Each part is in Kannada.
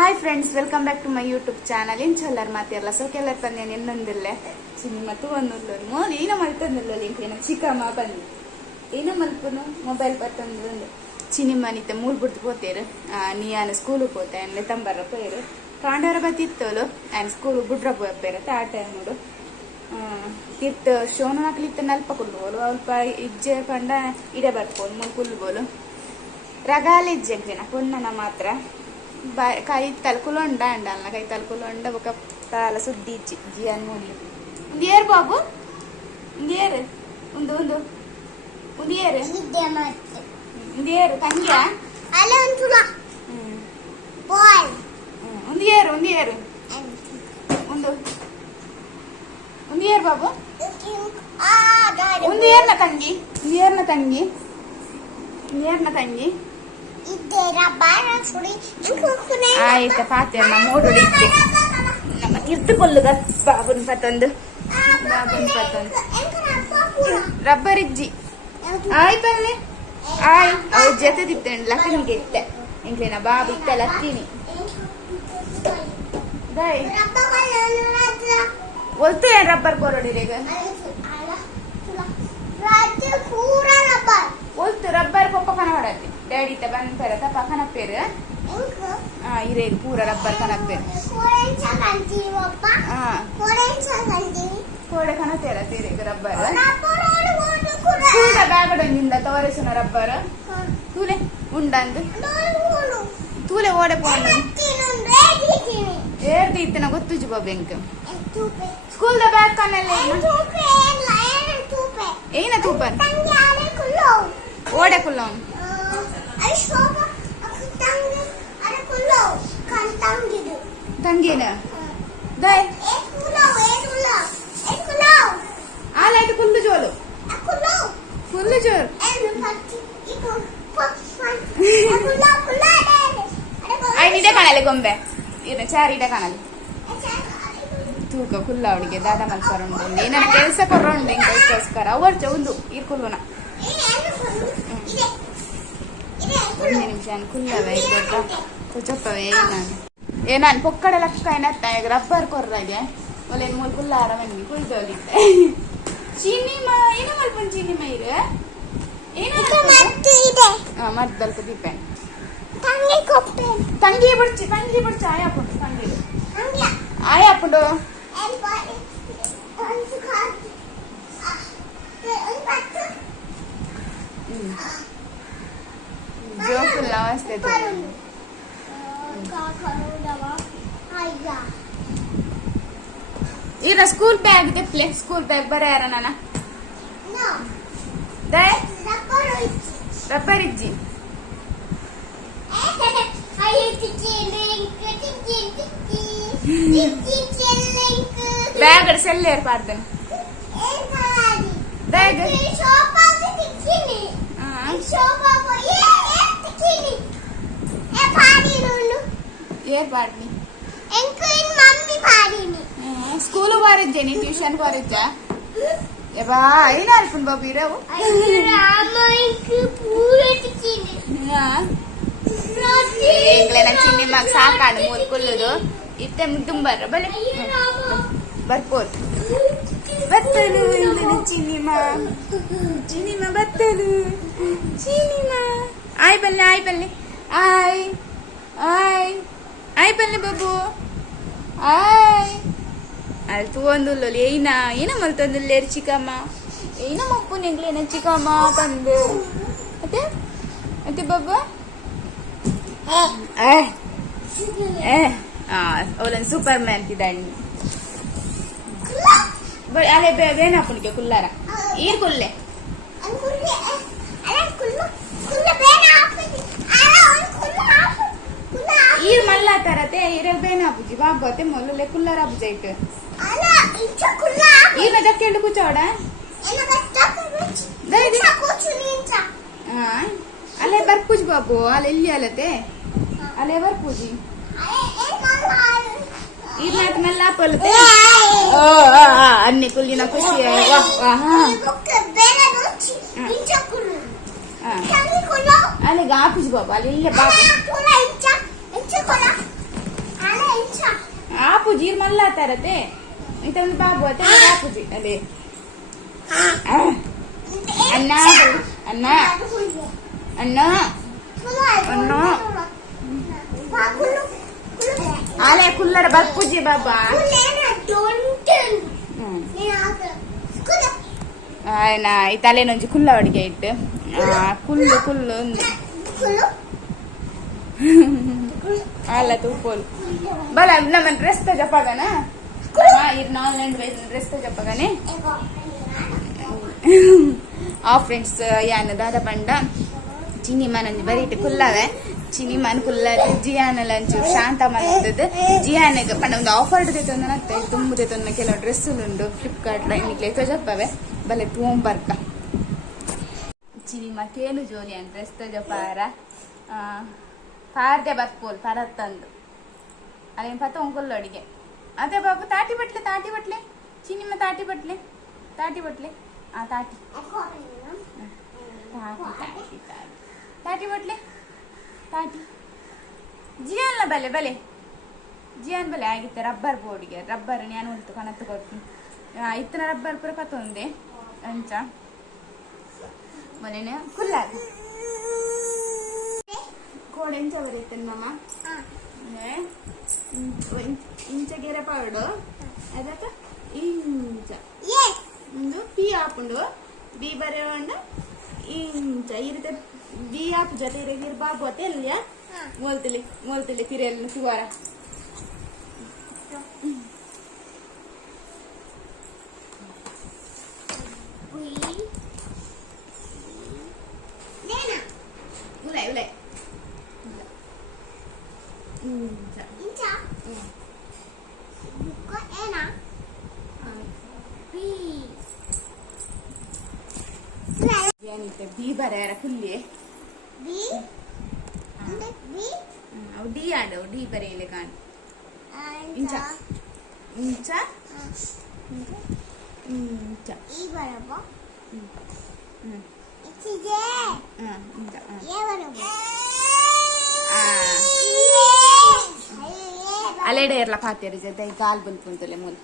Hi friends, welcome back to my YouTube channel. ಏನು ಚಲ್ಲರ್ ಮಾತಿರಲ್ಲ ಸೊ ಕೆಲ್ಲರ್ ಪಂದೇನು ಎನ್ನೊಂದಿಲ್ಲ ಸಿನಿಮಾ ತಗೊಂಡು ಮೋದಿ ಏನ ಮಲ್ತಂದಿಲ್ಲ ಲಿಂಕ್ ಏನ ಚಿಕ್ಕಮ್ಮ ಬಂದು ಏನ ಮಲ್ಪನು ಮೊಬೈಲ್ ಪತ್ತೊಂದು ಸಿನಿಮಾ ನಿತ್ತ ಮೂರು ಬಿಡ್ತು పోతేరు ನೀನು ಸ್ಕೂಲಿಗೆ పోతా ఆయన ತಂಬರ పోయారు ಕಾಂಡವರ ಬತ್ತಿತ್ತೋಲು ఆయన ಸ್ಕೂಲ್ ಬುಡ್ರ పోయారు ಆ ಟೈಮುಡು ತಿತ್ತು ಶೋನು ಹಾಕ್ಲಿತ್ತ ನಲ್ಪ ಕುಲ್ಬೋಲು ಅಲ್ಪ ಇಜ್ಜೆ ಪಂಡ ಇಡೆ ಬರ್ಬೋದು ಮೂರು ಕುಲ್ಬೋಲು రగాలు ఇజ్జెన కొన్న మాత్ర కై తలుకులు ఉండాల కై తలుకులు ఉండ ఒక తాల సుద్ది ఇచ్చి జియన్ మూలి ఉందియేరు బాబు ఉందియేరు ఉందు ఉందు ఉందియేరు ఉందియేరు కంగియా అలా ఉంచులా బాయ్ ఉందియేరు ఉందియేరు ఉందు ఉందియేరు బాబు ఉందియేర్న ತಂಗಿ ఉందియేర్న ತಂಗಿ ఉందియేర్న ತಂಗಿ ಆಯ್ತಾ ಪಾತ್ರೆ ಮೂಡು ನಮ್ಮ ಇರ್ತುಕೊಳ್ಳುಗ ಬಾಬುನ್ ಪತ್ತೊಂದು ರಬ್ಬರ್ ಇಜ್ಜಿ ಆಯ್ ಪಲ್ಲೆ ಆಯ್ ಅವ್ರ ಜೊತೆ ತಿತ್ತೇನೆ ಲಕ್ಕನಿಗೆ ಇತ್ತೆ ಇಂಕ್ಲೇನ ಬಾಬು ಇತ್ತ ಲಕ್ಕಿನಿ ದಾಯ್ ಒಲ್ತು ಏನ್ ರಬ್ಬರ್ ಕೊರಡಿರೇಗ ಒಲ್ತು ರಬ್ಬರ್ ಪಪ್ಪ ಕನ ಹೊಡತಿ ಡ್ಯಾಡಿ ತ ಬಂದ್ ಪೇರತ ಪಕ್ಕನ ಪೇರು ಇರೇದು ಪೂರ ರಬ್ಬರ್ ಕನ ಪೇರು ಕೋಡೆ ಕನ ತೇರ ತೇರೇಗ ರಬ್ಬರ್ ತೂಲೆ ಬ್ಯಾಗಡೊಂದಿಂದ ತವರಿಸುನ ರಬ್ಬರ್ ತೂಲೆ ಉಂಡಂದು ತೂಲೆ ಓಡೆ ಪೋಂಡು ಏರ್ದು ಇತ್ತನ ಗೊತ್ತುಜು ಬಾಬೆಂಕ್ ಸ್ಕೂಲ್ ದ ಬ್ಯಾಗ್ ಕನಲ್ಲಿ ಏನ ತೂಪರ್ ಓಡೆ ಕುಲ್ಲೋನ್ ತಂಗೇನ ದೈ ಆಲೈಟ್ ಕುಲ್ಲು ಜೋಲು ಕುಲ್ಲು ಜೋರು ಐನಿಡೆ ಕಾಣಲೆ ಗೊಂಬೆ ಇರ ಚಾರಿಡೆ ಕಾಣಲೆ ತೂಕ ಕುಲ್ಲ ಅವಳಿಗೆ ದಾದ ಮಲ್ಪರುಂಡು ನನ್ನ ಕೆಲಸ ಕೊರ್ರುಂಡು ಇಂಕೋಸ್ಕರ ಅವರ್ಚ ಒಂದು ಈ ಕುಲ್ಲುನ ಒಂದು ನಿಮಿಷ ಕುಲ್ಲವೆ ಚೊಪ್ಪವೆ ನಾನು ಪೊಕ್ಕಡ ಲಕ್ಕ ಏನತ್ತ ಈಗ ರಬ್ಬರ್ ಕೊರ್ರಾಗೆ ಒಲೆ ಮೂಲ ಕುಲ್ಲಾರ ಮಂದಿ ಕುಯ್ದೋಲಿದ್ದೆ ಚಿನಿಮಾ ಏನ ಮಲ್ಪನ್ ಚಿನಿಮಾ ಇರ ಏನ ಮದ್ದಲ್ಕ ದೀಪೆ ತಂಗಿ ಬಿಡ್ಚಿ ಆಯಾಪುಂಡು ತಂಗಿ ಆಯಾಪುಂಡು ಜೋಕುಲ್ಲ ಅವಸ್ಥೆ ಈಗ ಸ್ಕೂಲ್ ಬ್ಯಾಗ್ ತೆಪ್ಲೆ ಸ್ಕೂಲ್ ಬ್ಯಾಗ್ ಬರ ಯಾರ ನಾನ ರಬ್ಬರ್ ಇಜ್ಜಿ ಬ್ಯಾಗ್ ಸೆಲ್ಲ ಏರ್ಪಾಡ್ತೇನೆ ಬ್ಯಾಗ್ ಏರ್ಪಾಡ್ನಿ ಸ್ಕೂಲ್ ಬಾರಿಜ್ಜೆ ಟ್ಯೂಷನ್ ಬಾರಿಜ್ಜ ಬಾ ಏನ ಅಲ್ಪನ್ ಬಾಬು ಇರವು ಚಿನ್ನಿಮಾಗ ಸಾಕಾಡು ಮೂರು ಕುಲ್ಲುದು ಇತ್ತೆ ತುಂಬರ ಬಲೆ ಬರ್ಬೋದು ಬತ್ತಲು ಚಿನ್ನಿಮಾ ಬತ್ತಲು ಚಿನ್ನಿಮಾ ಆಯ್ ಬಲ್ಲೆ ಆಯ್ ಬಲ್ಲೆ ಬಾಬು ಆಯ್ ಅಲ್ಲಿ ತಗೊಂದು ಏನ ಮಲ್ತೊಂದಿಲ್ಲೇರು ಚಿಕ್ಕಮ್ಮ ಏನ ಮಪ್ಪು ನೆಂಗ್ಲೇನ ಚಿಕ್ಕಮ್ಮ ಬಂದು ಮತ್ತೆ ಬಾಬು ಅವಳನ್ನು ಸೂಪರ್ ಮ್ಯಾನ್ ತಿದ್ದಾಳಿ ಅಲೆ ಬೇನಾಪುಣಿಗೆ ಕುಲ್ಲಾರ ಈರ್ ಕುಲ್ಲೆ ಈರ್ ಮಲ್ಲ ತರತೆ ಈರ ಬೇನಾಪುಜಿ ಬಾಬತ್ತೆ ಮೊಲ್ಲಲೆ ಕುಲ್ಲಾರ ಅಬ್ಜೈಟ್ ಈರ್ನ ಜಕ್ಕೆಂಡು ಕೂಚೋಡ ಅಲೆ ಬರ್ಪೂಜಿ ಬಾಬು ಅಲ್ಲ ಇಲ್ಲಿ ಅಲ್ಲತೆ ಅಲೆ ಬರ್ಪೂಜಿ ಈರ್ನಾಟ ಮೆಲ್ಲ ಪಲ್ಲತೆ ಅನ್ನಿ ಕುಲ್ಲಿನ ಖುಷಿ ಅಲ್ಲಿಗೆ ಆಫೀಸ್ ಬಾಬು ಅಲ್ಲಿ ಇಲ್ಲೇ ಬಾಬು ಆಪುಜಿ ಮಲ್ಲಾತಾರತೆ ಇಂತ ಬಾಬು ಅತ್ತೆ ಆಪುಜಿ ಅದೇ ಅಣ್ಣ ಅಣ್ಣ ಅಣ್ಣ ಅಣ್ಣ ಆಲೆ ಕುಲ್ಲರ ಬಪ್ಪುಜಿ ಬಾಬಾ ಆಯ್ನಾ ಈ ತಲೆನೊಂಜಿ ಕುಲ್ಲ ಅಡಿಗೆ ಇಟ್ಟು ಕುಲ್ಲು ಕುಲ್ಲು ಅಲ್ಲ ತೂಪೋಲು ಬಲ ನಮ್ಮ ಡ್ರೆಸ್ ತಜಪ್ಪಗನ ಇರ್ ಆನ್ಲೈನ್ ಡ್ರೆಸ್ ತಜಪ್ಪಗನೆ ಆ ಫ್ರೆಂಡ್ಸ್ ಯಾನ ದಾದ ಪಂಡ ಚಿನಿ ಮನಂಜಿ ಬರೀಟ್ ಕುಲ್ಲವೆ ಚಿನಿ ಮನ್ ಕುಲ್ಲದ ಜಿಯಾನಲ ಒಂಚೂರು ಶಾಂತ ಮನದ ಜಿಯಾನಗ ಪಂಡ ಒಂದು ಆಫರ್ ದೈತೊಂದು ನತ್ತೆ ತುಂಬು ದೈತೊಂದು ಕೆಲವು ಡ್ರೆಸ್ಸುಲುಂಡು ಫ್ಲಿಪ್ಕಾರ್ಟ್ ಇನ್ಕ್ಲೆ ತಜಪ್ಪವೆ ಬಲೆ ತೂಂಬರ್ಕ ಚಿನಿಮ ಕೇಲು ಜೋಲಿ ಅಂತ ಡ್ರೆಸ್ ತಜಪಾರ ಪಾರ್ದೆ ಬರ್ಪೋಲ್ ಪರತ್ತಂದು ಅದೇನು ಪತ್ತ ಒಂಕೊಲ್ಲು ಅಡಿಗೆ ಅದೇ ಬಾಬು ತಾಟಿ ಬಟ್ಲೆ ಚಿನಿಮ ತಾಟಿ ಬಟ್ಲೆ ತಾಟಿ ತಾಟಿ ತಾಟಿ ಬಟ್ಲೆ ತಾಟಿ ಜಿಯಾನ್ಲ ಬಲೆ ಜಿಯಾನ್ ಬಲೆ ಆಗಿತ್ತೆ ರಬ್ಬರ್ ಬೋರ್ಡ್ಗೆ ರಬ್ಬರ್ ನಾನು ಉಂಟು ಕಣತ್ತು ಕೊಡ್ತೀನಿ ಇತ್ತನ ರಬ್ಬರ್ ಪುರ ಪತ್ತೊಂದೆ ಅಂಚ ಮನೇನೆ ಕುಲ್ಲ ಕೋಡೆ ಎಂಚ ಬರೀತೇನೆ ಮಾಮ ಇಂಚ ಗೆರೆ ಪಾಡು ಅದಕ್ಕ ಇಂಚ ಒಂದು ಪಿ ಆಪುಂಡು ಬಿ ಬರೆಯೋಂಡು ಇಂಚ ಈ ರೀತಿ ಬಿ ಆಪು ಜೊತೆ ಇರ ಬಾಬು ಅತ್ತೆ ಎಲ್ಲಿಯ ಮೋಲ್ತಿಲಿ ತಿರೆಯಲ್ಲಿ ಸುವಾರ ಉಲೆ ಏನಿತ್ತೆ ಬಿ ಬರೆಯರ ಕುಲ್ಲಿ ಅವು ಡಿ ಆಡು ಡಿ ಬರೆಯಲೆ ಕಾಣ್ ಇಂಚ ಇಂಚ ಇಂಚ ಈ ಬರಬ ಅಲೆಡೆ ಇರ್ಲ ಪಾತ್ಯರ ಜೊತೆ ಕಾಲ್ ಬಂದ್ಕೊಂತಲೆ ಮೂಲ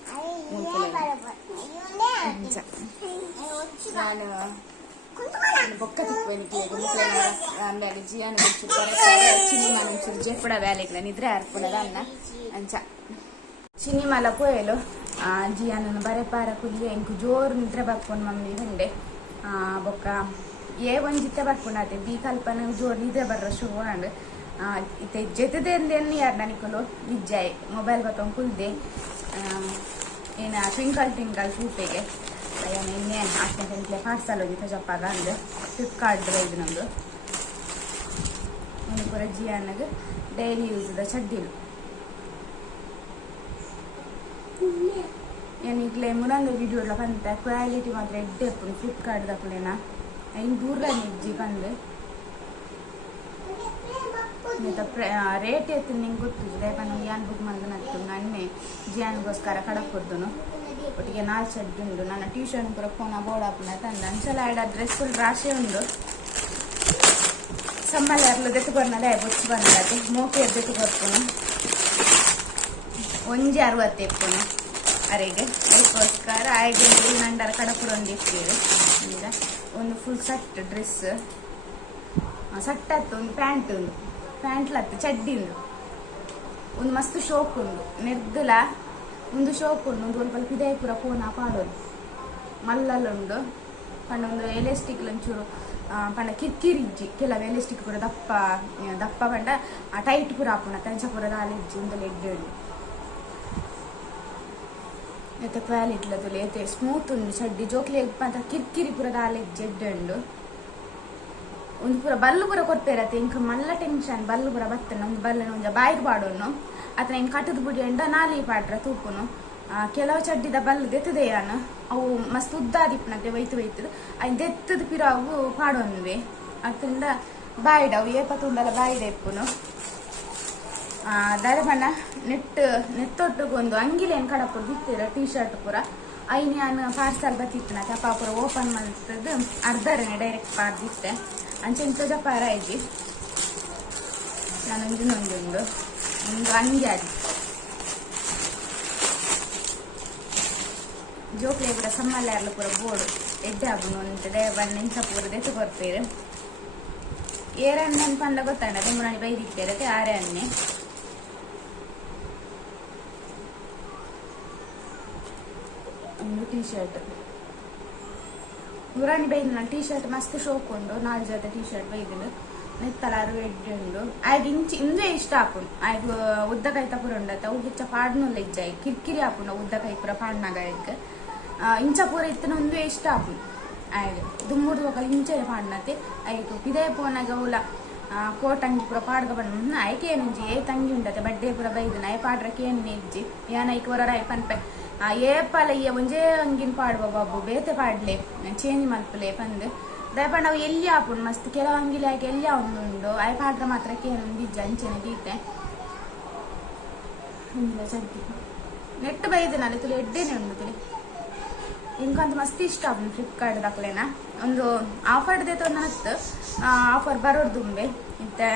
ನಾನು ಬೊಕ್ಕ ತಿಪ್ಪನಿಗೆ ಆಮೇಲೆ ಜಿಯಾನ ಸಿನಿಮಾ ನಂಚೂರು ಜೆಪ್ಪಡ ವ್ಯಾಲೆಗ್ಲ ನಿದ್ರೆ ಆರ್ಪುಡದ ಅನ್ನ ಅಂಚ ಸಿನಿಮಾಲ ಪೋಯಲು ಜಿಯಾನನ್ನು ಬರೆಪಾರ ಕುಲಿಯ ಇಂಕು ಜೋರು ನಿದ್ರೆ ಬರ್ಕೊಂಡು ಮಮ್ಮಿ ಹಿಂದೆ ಬೊಕ್ಕ ಒಂಜಿತ್ತೆ ಬರ್ಕೊಂಡು ಅದೇ ಬಿ ಕಲ್ಪನ ಜೋರು ನಿದ್ರೆ ಬರ್ರ ಶುರು ಅಂಡ್ ಇತ್ತೆ ಜೆತದೇನು ಯಾರು ನನಕಲು ನಿಜ್ಜಾಯ್ ಮೊಬೈಲ್ ಬತ್ತೊಂದು ಕುಲ್ದೆ ಏನು ಟ್ವಿಂಕಲ್ ಸೂಪೆಗೆ ನಿನ್ನೆ 8ನೇ ಗಂಟೆ ಪಾರ್ಸಲ್ ಹೋಗಿತ್ತು ಜಪ್ಪಾಗ ಅಂದು ಫ್ಲಿಪ್ಕಾರ್ಟ್ ಇದು ನಮ್ಮದು ಒಂದು ಪೂರ ಜಿಯಾನಾಗ ಡೈಲಿ ಯೂಸ್ದ ಚಡ್ಡಿಲು ಏನಿಗ್ಲೇ ಮುರಂದು ವಿಡಿಯೋಲ್ಲ ಬಂತ ಕ್ವಾಲಿಟಿ ಮಾತ್ರ ಎಡ್ಡೆ ಪುಡಿ ಫ್ಲಿಪ್ಕಾರ್ಟ್ ದಕ್ಕಲೇನ ಇನ್ನು ದೂರ ನಿಜ್ಜಿ ಬಂದು ರೇಟ್ ಎತ್ತು ನಿಂಗೆ ಗೊತ್ತಿದ್ದು ರೇಪ ನಂಗೆ ಏನು ಬುಕ್ ಮಾಡಿದ ನತ್ತು ನನ್ನೆ ಜಿಯಾನ್ಗೋಸ್ಕರ ಕಡಕ್ ಕೊಡ್ದನು ಒಟ್ಟಿಗೆ 4 ಚಡ್ಡಿ ಉಂಡು ನನ್ನ ಟ್ಯೂಷನ್ ಪೂರ ಫೋನ ಬೋರ್ಡ್ ಹಾಪುನ ತಂದ ಅಂಚಲ ಆಡ ಡ್ರೆಸ್ ಫುಲ್ ರಾಶಿ ಉಂಡು ಸಮ್ಮಲ್ಲಿ ಯಾರಲು ದೆತ್ತು ಬರ್ನದೆ ಬುಕ್ಸ್ ಬಂದದೆ ಮೋಕೆ ದೆತ್ತು ಬರ್ಪುನು 160 ಎಪ್ಪುನು ಅರೆಗೆ ಅದಕ್ಕೋಸ್ಕರ ಆಯ್ಗೆ ನಂಡರ ಕಡಪುರ ಒಂದು ಇರ್ತೀವಿ ಈಗ ಒಂದು ಫುಲ್ ಸಟ್ ಡ್ರೆಸ್ ಸಟ್ ಹತ್ತು ಒಂದು ಪ್ಯಾಂಟ್ ಉಂಡು ಪ್ಯಾಂಟ್ಲತ್ತು ಚಡ್ಡಿ ಉಂಡು ಒಂದು ಮಸ್ತ್ ಶೋಕ್ ಉಂಡು ನೆರ್ದಲ ಒಂದು ಶೋಕ್ ಉಂಡು ಒಂದು ಸ್ವಲ್ಪ ಪಿದಾಯಿ ಪೂರ ಫೋನ ಪಾಡೋದು ಮಲ್ಲಲ್ಲುಂಡು ಪಂಡ ಒಂದು ಎಲೆಸ್ಟಿಕ್ ಒಂಚೂರು ಪಂಡ ಕಿರಿಜ್ಜಿ ಕೆಲವು ಎಲೆಸ್ಟಿಕ್ ಪೂರ ದಪ್ಪ ಪಂಡ ಟೈಟ್ ಪೂರ ಹಾಪುಣ ತಂಚ ಪೂರ ದಾಲಿಜ್ಜಿ ಒಂದು ಎಡ್ಡೆ ಉಂಡು ಮತ್ತೆ ಕ್ವಾಲಿಟಿಲದು ಏತೆ ಸ್ಮೂತ್ ಉಂಡು ಚಡ್ಡಿ ಜೋಕ್ಲಿ ಅಂತ ಕಿರಿಕಿರಿ ಪೂರ ದಾಲಿಜ್ಜಿ ಎಡ್ಡೆ ಉಂಡು ಒಂದು ಪೂರ ಬಲ್ಲು ಪೂರ ಕೊಡ್ಪೇರತ್ತೆ ಇಂಕ ಮಲ್ಲ ಟೆನ್ಷನ್ ಬಲ್ಲು ಪೂರ ಬತ್ತನ ಒಂದು ಬಲ್ಲನ ಒಂಜ ಬಾಯಿಗೆ ಪಾಡೋನು ಅತ್ರ ಇನ್ನು ಕಟ್ಟದ ಬುಡಿ ಅಂಡ ನಾಲಿ ಪಾಡ್ರ ತೂಪುನು ಕೆಲವು ಚಡ್ಡಿದ ಬಲ್ಲು ದೆತ್ತದೆಯಾನು ಅವು ಮಸ್ತ್ ಉದ್ದಾದಿಪ್ಪನಂತೆ ಒಯ್ತುದು ಅವು ದೆತ್ತದ ಪಿರ ಅವು ಪಾಡೋನ್ವೆ ಅದರಿಂದ ಬಾಯಿಡ ಅವು ಏಪತ್ತುಂಡಲ್ಲ ಬಾಯಿಡ ಇಪ್ಪುನು ದಾರೆ ಬಣ್ಣ ನೆತ್ತೊಟ್ಟಿಗೊಂದು ಅಂಗಿಲೇನು ಕಡಪುರ ಬಿತ್ತಿರ ಟೀ ಶರ್ಟ್ ಪೂರ ಐನು ನಾನು ಪಾರ್ಸಲ್ ಬತ್ತಿಪ್ಪನ ಚಪ ಪೂರ ಓಪನ್ ಮಾಡ್ತದ್ದು ಅರ್ಧರನೆ ಡೈರೆಕ್ಟ್ ಪಾರ್ದಿತ್ತೆ ಅಂಚೆಂತ ಜಪಾರ ಐತಿ ನಾನು ಇನ್ನೊಂದು ಅಂಗಿ ಆದಿ ಜೋಕ್ಲೆ ಪೂರ ಸಮ್ಮಲ್ಲಾರ್ಲು ಪೂರ ಬೋಡು ಎಡ್ಡೆ ಆಗುನು ಅಂತದೆ ಬಣ್ಣ ಇಂಚ ಪೂರ ದೆತ್ತು ಕೊಡ್ತೀರಿ ಏರನ್ನೆ ಪಂಡ ಗೊತ್ತಾಂಡ ಅದೇ ಮುರಾಣಿ ಬೈದಿತ್ತೇರತ್ತೆ ಆರೆ ಅನ್ನೆ ಒಂದು ಟೀ ಶರ್ಟ್ ಮುರಾಣಿ ಬೈದು ನಾನು ಟೀ ಶರ್ಟ್ ಮಸ್ತ್ ಶೋಕ್ ಉಂಡು 4 ಜೊತೆ ಟೀ ಶರ್ಟ್ ಬೈದಿಲು ನೆತ್ತಲಾರು ಎಡ್ಡೆ ಉಂಡು ಆಗ ಇಂದೇ ಇಷ್ಟ ಆಪುಂಡು ಆಗ ಉದ್ದ ಕೈ ತಪುರ ಉಂಡತ್ತ ಅವು ಹೆಚ್ಚ ಪಾಡ್ನು ಲೆಜ್ಜಾಯಿ ಕಿರಿಕಿರಿ ಆಪುಂಡು ಉದ್ದ ಕೈ ಪೂರ ಪಾಡ್ನಾಗ ಇಂಚ ಪೂರ ಇತ್ತನ ಒಂದೇ ಇಷ್ಟ ಆಪುಂಡು ಆಗ ದುಮ್ಮುರ್ದು ಹೋಗಲ್ಲ ಇಂಚೆ ಪಾಡ್ನತೆ ಆಯ್ತು ಪಿದೇ ಪೋನಾಗ ಅವಲ ಕೋಟ್ ಅಂಗಿ ಪೂರ ಪಾಡ್ಗ ಬಂದು ಆಯ್ಕೆ ಏನುಂಜಿ ಏ ತಂಗಿ ಉಂಡತೆ ಬಡ್ಡೆ ಪೂರ ಬೈದು ನಾಯಿ ಪಾಡ್ರಕ್ಕೆ ಏನು ನೆಜ್ಜಿ ಏನ ಐಕ್ ಹೊರ ಆಯ್ ಪನ್ಪೆ ಏಪಲ ಈ ಒಂಜೇ ಅಂಗಿನ ಪಾಡುವ ಬಾಬು ಬೇತೆ ಪಾಡ್ಲೆ ಚೇಂಜ್ ಮಲ್ಪಲೆ ಪಂದು ದಯಪಂಡ ಅವು ಎಲ್ಲಿ ಆಪುಂಡು ಮಸ್ತ್ ಕೆಲವು ಅಂಗಿಲಿ ಆಯ್ಕೆ ಎಲ್ಲಿ ಉಂಡು ಆಯ್ ಪಾಡ್ರ ಮಾತ್ರ ಕೇನು ಬಿಜ್ಜ ಅಂಚೆನೆ ದೀತೆ ಸದ್ದಿ ನೆಟ್ಟು ಬೈದು ನಾನು ತುಳಿ ಎಡ್ಡೆನೆ ಉಂಡು ತುಳಿ ಇಂಕಂತ ಮಸ್ತ್ ಇಷ್ಟ ಆಪುಂಡು ಫ್ಲಿಪ್ಕಾರ್ಟ್ ದಾಕ್ಲೆನ ಒಂದು ಆಫರ್ ದೇತ ಒಂದು ಹತ್ತು ಆಫರ್ ಬರೋದು ದುಂಬೆ ಮತ್ತೆ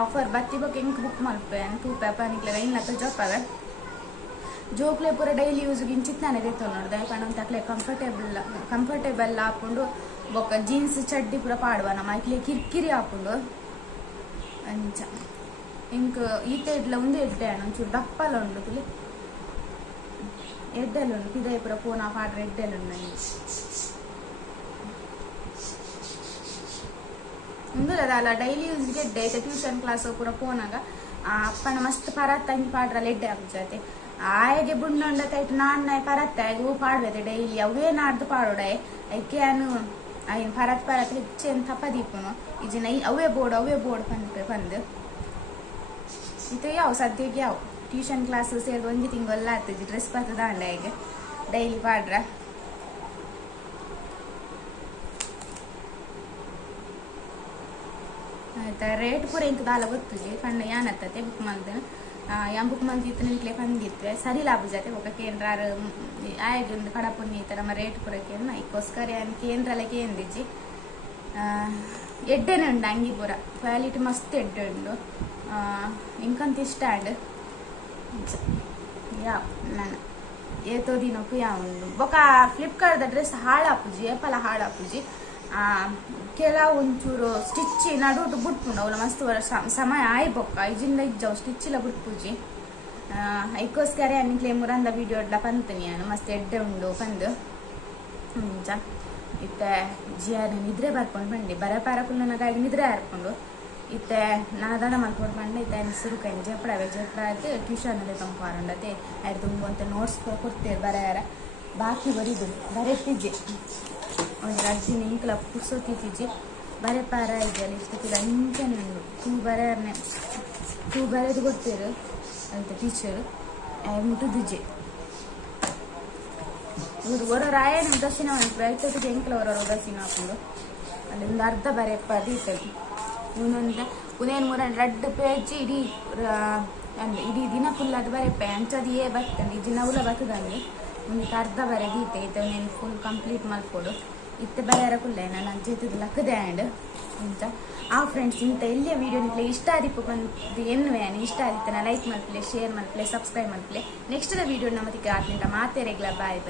ಆಫರ್ ಬತ್ತಿ ಬಗ್ಗೆ ಇಂಕ್ ಬುಕ್ ಮಲ್ಪೆ ತೂಪ ಪನಿಕ್ಲೆ ಇನ್ಲತ್ತ ಜೋಪವೆ ಜೋಕ್ಲೆ ಪೂರ ಡೈಲಿ ಯೂಸ್ಗೆ ಇಂಚಿತ್ ನಾನೇ ದೇತ ನೋಡು ದಯಪಂಡ ಒಂದು ತಕ್ಲೆ ಕಂಫರ್ಟೇಬಲ್ ಹಾಕೊಂಡು ಬೊಕ್ಕ ಜೀನ್ಸ್ ಚಡ್ಡಿ ಪೂರ ಪಾಡುವ ನಮ್ಮ ಐಕ್ಲೆ ಕಿರಿಕಿರಿ ಹಾಕೊಂಡು ಅಂಚ ಇಂಕ್ ಈತ ಇಡ್ಲ ಒಂದು ಎಡ್ಡೆ ಒಂಚೂರು ದಪ್ಪಲ ಉಂಡು ತುಳಿ ಎಡ್ಡೆಲುಂಡು ಪಿದಾಯಿ ಪೂರ ಪೋನ ಪಾಡ್ರೆ ಎಡ್ಡೆಲುಂಡು ನಂಗೆ ಮುಂದಲ್ಲ ಡೈಲಿ ಯೂಸ್ಗೆ ಎಡ್ಡೆ ಐತೆ ಟ್ಯೂಷನ್ ಕ್ಲಾಸ್ ಪೂರ ಪೋನಾಗ ಅಪ್ಪನ ಮಸ್ತ್ ಪರತ್ ತಂಗಿ ಪಾಡ್ರಲ್ಲಿ ಎಡ್ಡೆ ಆಗ್ಜತೆ ಆಯ್ಗೆ ಬುಣ್ಣೊಂಡತಾಯ್ತು ನಾನ್ ಪರತ್ತೆ ಆಯ್ತು ಪಾಡ್ಬೇತೆ ಡೈಲಿ ಅವೇ ನಾಡ್ದು ಪಾಡೋಡೆ ಐಕೆ ಅಯ್ಯನ್ ಪರತ್ ಹೆಚ್ಚೇನು ತಪ್ಪದೀಪನು ಈಜಿನ ಅವೇ ಬೋರ್ಡ್ ಬಂದು ಇದು ಯಾವ ಸದ್ಯಕ್ಕೆ ಯಾವ ಟ್ಯೂಷನ್ ಕ್ಲಾಸ್ ಸೇರಿದು ಒಂಜಿ ತಿಂಗಳೆಲ್ಲ ಆಗ್ತದೆ ಡ್ರೆಸ್ ಬರ್ತದ ಅಂಡ ಈಗ ಡೈಲಿ ಪಾಡ್ರ ಆಯ್ತಾ ರೇಟ್ ಪೂರ ಇಂಕ ದಾಲ ಗೊತ್ತುಜಿ ಪಂಡ ಯಾನತ್ತತೆ ಬುಕ್ ಮಾಡ್ದೆ ಯಾನ್ ಬುಕ್ ಮಂದಿತ್ತು ನಿಂಕ್ಲೆ ಬಂದಿತ್ವೆ ಸರಿ ಲಾಭ ಜೊತೆ ಒಕ್ಕ ಕೇಂದ್ರ ಆಯ್ದು ಕಡಪುಣ್ಣಿ ಈ ಥರ ನಮ್ಮ ರೇಟ್ ಪೂರ ಕೇಂದ್ರ ಇದಕ್ಕೋಸ್ಕರ ಕೇಂದ್ರಲ್ಲ ಕೇಂದ್ರಿಜಿ ಎಡ್ಡೆನೆ ಉಂಡು ಅಂಗಿ ಪೂರ ಕ್ವಾಲಿಟಿ ಮಸ್ತ್ ಎಡ್ಡೆ ಉಂಡು ಇಂಕಂತ ಇಷ್ಟ ಆಂಡ್ ಯಾವ ನಾನು ಏತೋ ದಿನಕ್ಕೂ ಯಾವ ಉಂಡು ಬೊಕ್ಕ ಫ್ಲಿಪ್ಕಾರ್ಟ್ದ ಡ್ರೆಸ್ ಹಾಳಾಪುಜಿ ಏಪಲ ಹಾಳಾಪುಜಿ ಕೆಲವು ಒಂಚೂರು ಸ್ಟಿಚ್ ನಡುಟು ಬಿಟ್ಪುಂಡು ಅವಳ ಮಸ್ತ್ ಸಮಯ ಆಯ್ ಬೊಕ್ಕ ಇಜಿಂದ ಇಜ್ಜವು ಸ್ಟಿಚ್ಚಿಲ್ಲ ಬಿಟ್ಪುಜಿ ಐಕೋಸ್ಕರ ಅನ್ನಿಕ್ಲೆ ಮುರಂದ ವಿಡಿಯೋ ಇಡ್ಲ ಪಂತನಿ ನಾನು ಮಸ್ತ್ ಎಡ್ಡೆ ಉಂಡು ಪಂದು ಮುಂಚ ಇತ್ತೆ ಜಿಯಾನ ನಿದ್ರೆ ಬರ್ಕೊಂಡು ಬಂಡಿ ಬರಪಾರಕುಲ್ ನನಗಾಗಿ ನಿದ್ರೆ ಹಾರ್ಕೊಂಡು ಇತ್ತೆ ನಾದಡ ಮಲ್ಕೊಂಡು ಬಂಡೆ ಇತ್ತೆ ಸುರುಕೈನ ಜೇಪಡವೆ ಜೇಪಡ ಟ್ಯೂಷನಲ್ಲಿ ತಂಪಾರಂಡತೆ ಆಯ್ತು ತುಂಬ ಅಂತ ನೋಟ್ಸ್ ಕೊಡ್ತೇವೆ ಬರೆಯಾರ ಬಾಕಿ ಬರೀದು ಬರೆತಿದ್ದೆ ಒಂದು ರಜ್ಜಿನ ಇಂಕಲ ಪುರ್ಸೋತಿಜ್ಜಿ ಬರೆ ಪಾರ ಇದೆಯಲ್ಲ ಇಷ್ಟಕ್ಕಿಲ್ಲ ಇಂಚನೆ ಉಂಡು ತೂ ಬರೆದು ಕೊಡ್ತೇರು ಅಂತ ಟೀಚರು ಮುಟ್ಟುದಿಜ್ಜೆ ಇವರು ಒರೋ ರಾಯಣ ಉದಾಸೀನ ಪ್ರಯತ್ನಕ್ಕೆ ಎಂಕಲ ಹೊರ ಉದಾಸೀನ ಹಾಕೊಂಡು ಅಲ್ಲಿ ಒಂದು ಅರ್ಧ ಬರೆಯಪ್ಪ ದೀತದೆ ಇವನೊಂದು ಉದೇನು ಮೂರನ್ನು 2 ಪೇಜ್ ಇಡೀ ದಿನ ಫುಲ್ ಅದು ಬರೆಯಪ್ಪ ಅಂಚದು ಬರ್ತದೆ ಈ ದಿನ ಉಲ ಬರ್ತದಂಗೆ ಒಂದು ಅರ್ಧ ಬರೆದೀತೆ ಇತ್ತೆ ನೀನು ಫುಲ್ ಕಂಪ್ಲೀಟ್ ಮಾಡ್ಕೊಡು ಇತ್ತೆ ಬರೆಯರ ಕುಲ್ಲೆ ನಾನು ಅಜ್ಜಿದ್ದು ಲಕ್ಕದೆ ಆ್ಯಂಡ್ ಇಂತ ಫ್ರೆಂಡ್ಸ್ ಇಂಥ ಎಲ್ಲಿಯ ವೀಡಿಯೋ ನಿಕ್ಲೆ ಇಷ್ಟ ಆದಿಪ್ಪು ಬಂದು ಎನ್ನುವೆ ಇಷ್ಟ ಆದಿತ್ತೆ ನಾ ಲೈಕ್ ಮಾಡ್ಪ್ಲೆ ಶೇರ್ ಮಾಡ್ಪ್ಲೆ ಸಬ್ಸ್ಕ್ರೈಬ್ ಮಾಡ್ಪ್ಲೆ ನೆಕ್ಸ್ಟ್ ವೀಡಿಯೋ ನಮ್ಮದಕ್ಕೆ ಆದ್ರಿಂದ ಮಾತೇ ರೆಗ್ಯುಲರ್ ಬಾಯ್